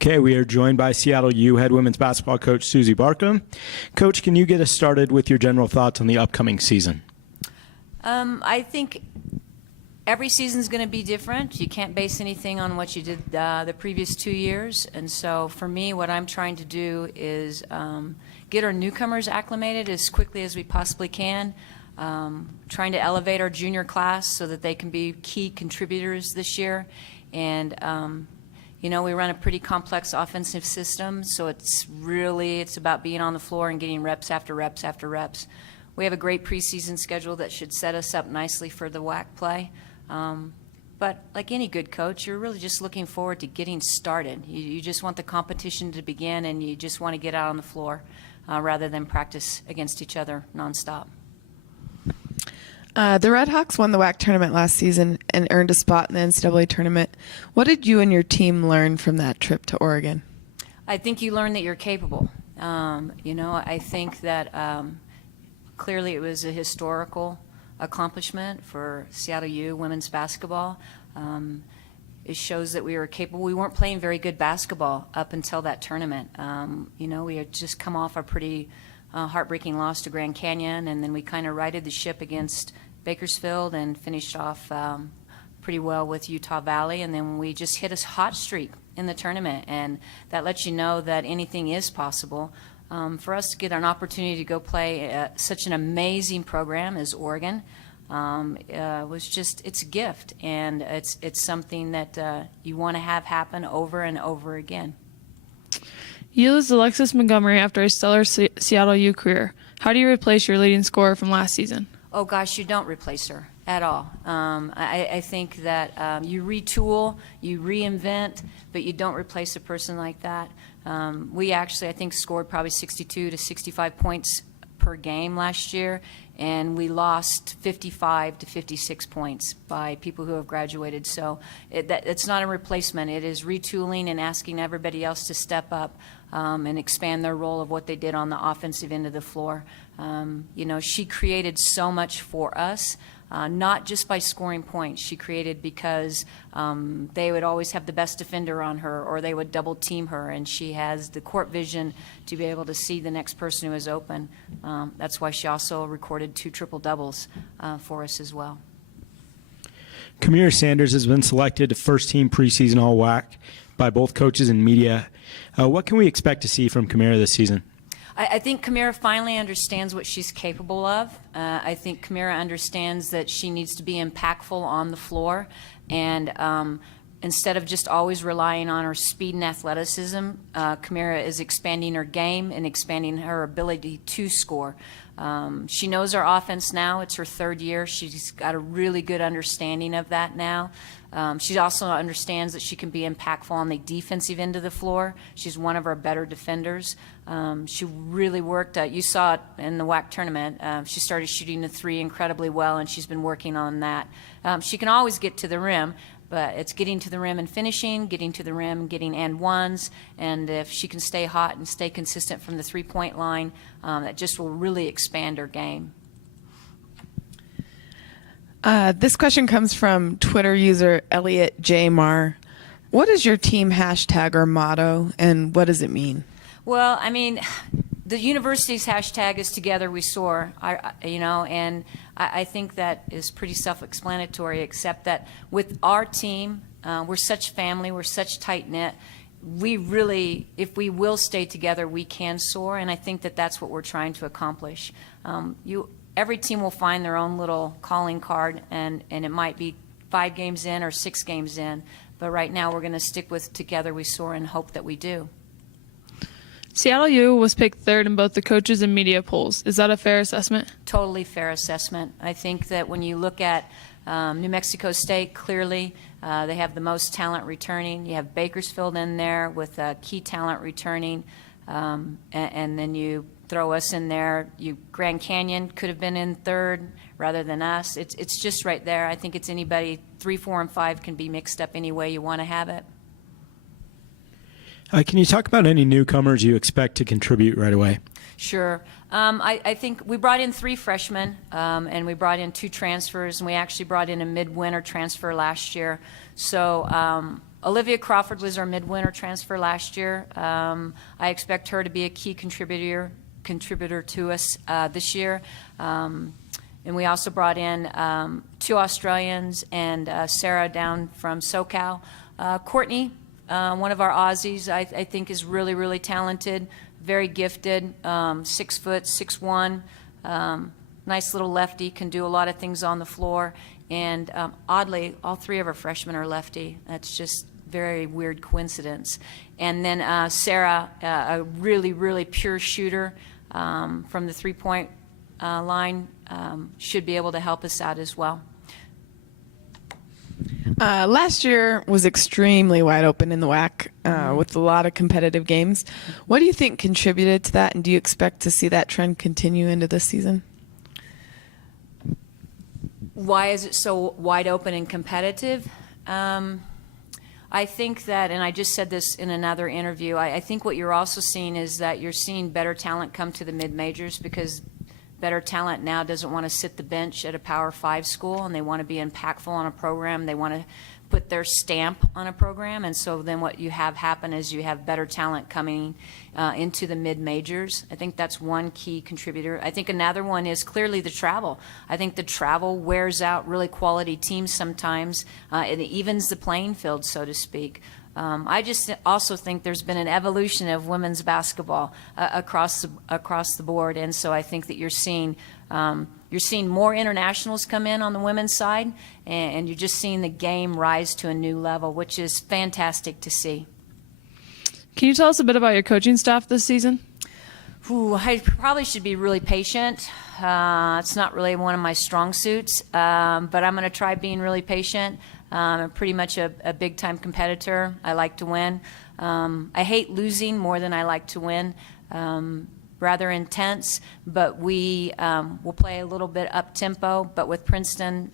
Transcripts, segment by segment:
Okay, we are joined by Seattle U head women's basketball coach Suzy Barcomb. Coach, can you get us started with your general thoughts on the upcoming season? I think every season is going to be different. You can't base anything on what you did the previous 2 years. And so for me, what I'm trying to do is get our newcomers acclimated as quickly as we possibly can. Trying to elevate our junior class so that they can be key contributors this year. And you know, we run a pretty complex offensive system, so it's about being on the floor and getting reps after reps after reps. We have a great preseason schedule that should set us up nicely for the WAC play. But like any good coach, you're really just looking forward to getting started. You just want the competition to begin, and you just want to get out on the floor rather than practice against each other nonstop. The Redhawks won the WAC tournament last season and earned a spot in the NCAA tournament. What did you and your team learn from that trip to Oregon? I think you learn that you're capable. You know, I think that clearly it was a historical accomplishment for Seattle U women's basketball. It shows that we were capable. We weren't playing very good basketball up until that tournament. You know, we had just come off a pretty heartbreaking loss to Grand Canyon, and then we kind of righted the ship against Bakersfield and finished off pretty well with Utah Valley, and then we just hit a hot streak in the tournament, and that lets you know that anything is possible. For us to get an opportunity to go play such an amazing program as Oregon was just, it's a gift, and it's something that you want to have happen over and over again. You lose Alexis Montgomery after a stellar Seattle U career. How do you replace your leading scorer from last season? Oh gosh, you don't replace her at all. I think that you retool, you reinvent, but you don't replace a person like that. We actually, I think, scored probably 62 to 65 points per game last year, and we lost 55 to 56 points by people who have graduated. So it's not a replacement. It is retooling and asking everybody else to step up and expand their role of what they did on the offensive end of the floor. You know, she created so much for us. Not just by scoring points. She created because they would always have the best defender on her, or they would double team her, and she has the court vision to be able to see the next person who is open. That's why she also recorded 2 triple-doubles for us as well. Cierra Sanders has been selected to first-team preseason All-WAC by both coaches and media. What can we expect to see from Cierra this season? I think Cierra finally understands what she's capable of. I think Cierra understands that she needs to be impactful on the floor, and instead of just always relying on her speed and athleticism, Cierra is expanding her game and expanding her ability to score. She knows our offense now. It's her 3rd year. She's got a really good understanding of that now. She also understands that she can be impactful on the defensive end of the floor. She's one of our better defenders. She really worked. You saw it in the WAC tournament. She started shooting the 3 incredibly well, and she's been working on that. She can always get to the rim, but it's getting to the rim and finishing, getting to the rim, getting and ones, and if she can stay hot and stay consistent from the 3-point line, that just will really expand her game. This question comes from Twitter user Elliot J. Marr. What is your team hashtag or motto, and what does it mean? Well, I mean, the university's hashtag is Together We Soar, you know, and I think that is pretty self-explanatory, except that with our team, we're such family, we're such tight-knit. We really, if we will stay together, we can soar, and I think that that's what we're trying to accomplish. Every team will find their own little calling card, and it might be 5 games in or 6 games in, but right now we're going to stick with Together We Soar and hope that we do. Seattle U was picked 3rd in both the coaches and media polls. Is that a fair assessment? Totally fair assessment. I think that when you look at New Mexico State, clearly they have the most talent returning. You have Bakersfield in there with key talent returning, and then you throw us in there. Grand Canyon could have been in 3rd rather than us. It's just right there. I think it's anybody. 3, 4, and 5 can be mixed up any way you want to have it. Can you talk about any newcomers you expect to contribute right away? Sure. I think we brought in 3 freshmen, and we brought in 2 transfers, and we actually brought in a midwinter transfer last year. So Olivia Crawford was our midwinter transfer last year. I expect her to be a key contributor to us this year. And we also brought in 2 Australians and Sarah down from SoCal. Courtney, one of our Aussies, I think is really, really talented, very gifted, 6 foot, 6'1", nice little lefty, can do a lot of things on the floor. And oddly, all 3 of our freshmen are lefty. That's just very weird coincidence. And then Sarah, a really, really pure shooter from the three-point line, should be able to help us out as well. Last year was extremely wide open in the WAC with a lot of competitive games. What do you think contributed to that, and do you expect to see that trend continue into this season? Why is it so wide open and competitive? I think that, and I just said this in another interview, I think what you're also seeing is that you're seeing better talent come to the mid-majors because better talent now doesn't want to sit the bench at a Power 5 school, and they want to be impactful on a program. They want to put their stamp on a program, and so then what you have happen is you have better talent coming into the mid-majors. I think that's one key contributor. I think another one is clearly the travel. I think the travel wears out really quality teams sometimes. It evens the playing field, so to speak. I just also think there's been an evolution of women's basketball across the board, and so I think that you're seeing more internationals come in on the women's side, and you're just seeing the game rise to a new level, which is fantastic to see. Can you tell us a bit about your coaching staff this season? Ooh, I probably should be really patient. It's not really one of my strong suits, but I'm going to try being really patient. I'm pretty much a big-time competitor. I like to win. I hate losing more than I like to win. Rather intense, but we will play a little bit up-tempo. But with Princeton,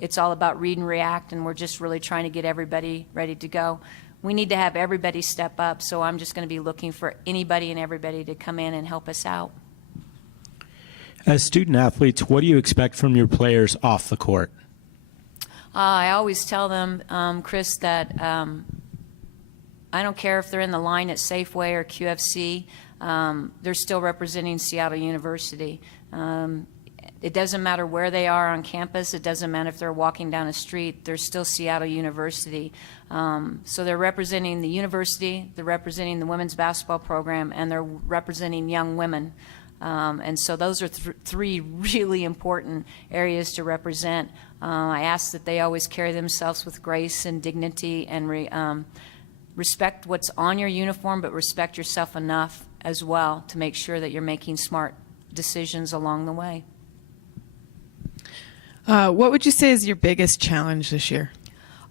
it's all about read and react, and we're just really trying to get everybody ready to go. We need to have everybody step up, so I'm just going to be looking for anybody and everybody to come in and help us out. As student athletes, what do you expect from your players off the court? I always tell them, Chris, that I don't care if they're in the line at Safeway or QFC. They're still representing Seattle University. It doesn't matter where they are on campus. It doesn't matter if they're walking down a street. They're still Seattle University. So they're representing the university, they're representing the women's basketball program, and they're representing young women. And so those are 3 really important areas to represent. I ask that they always carry themselves with grace and dignity and respect what's on your uniform, but respect yourself enough as well to make sure that you're making smart decisions along the way. What would you say is your biggest challenge this year?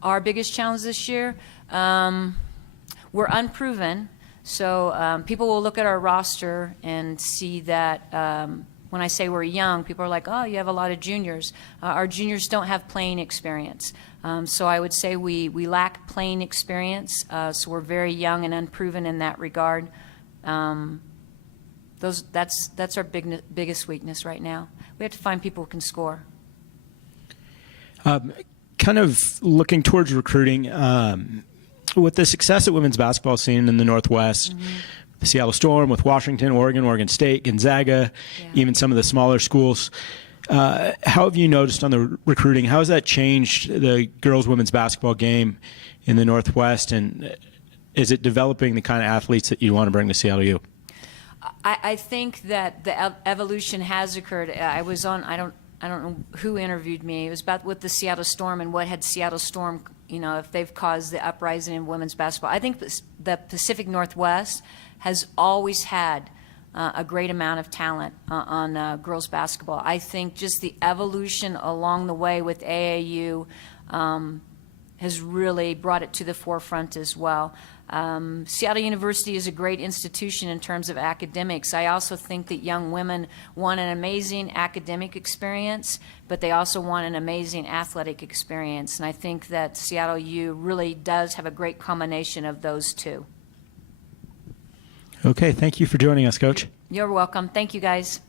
Our biggest challenge this year, we're unproven. So people will look at our roster and see that when I say we're young, people are like, oh, you have a lot of juniors. Our juniors don't have playing experience. So I would say we lack playing experience. So we're very young and unproven in that regard. That's our biggest weakness right now. We have to find people who can score. Kind of looking towards recruiting, with the success that women's basketball scene in the Northwest, the Seattle Storm with Washington, Oregon, Oregon State, Gonzaga, even some of the smaller schools, how have you noticed on the recruiting? How has that changed the girls' women's basketball game in the Northwest, and is it developing the kind of athletes that you want to bring to Seattle U? I think that the evolution has occurred. I was on, I don't know who interviewed me. It was about with the Seattle Storm and what had Seattle Storm, if they've caused the uprising in women's basketball. I think the Pacific Northwest has always had a great amount of talent on girls basketball. I think just the evolution along the way with AAU has really brought it to the forefront as well. Seattle University is a great institution in terms of academics. I also think that young women want an amazing academic experience, but they also want an amazing athletic experience. And I think that Seattle U really does have a great combination of those two. Okay, thank you for joining us, Coach. You're welcome. Thank you, guys.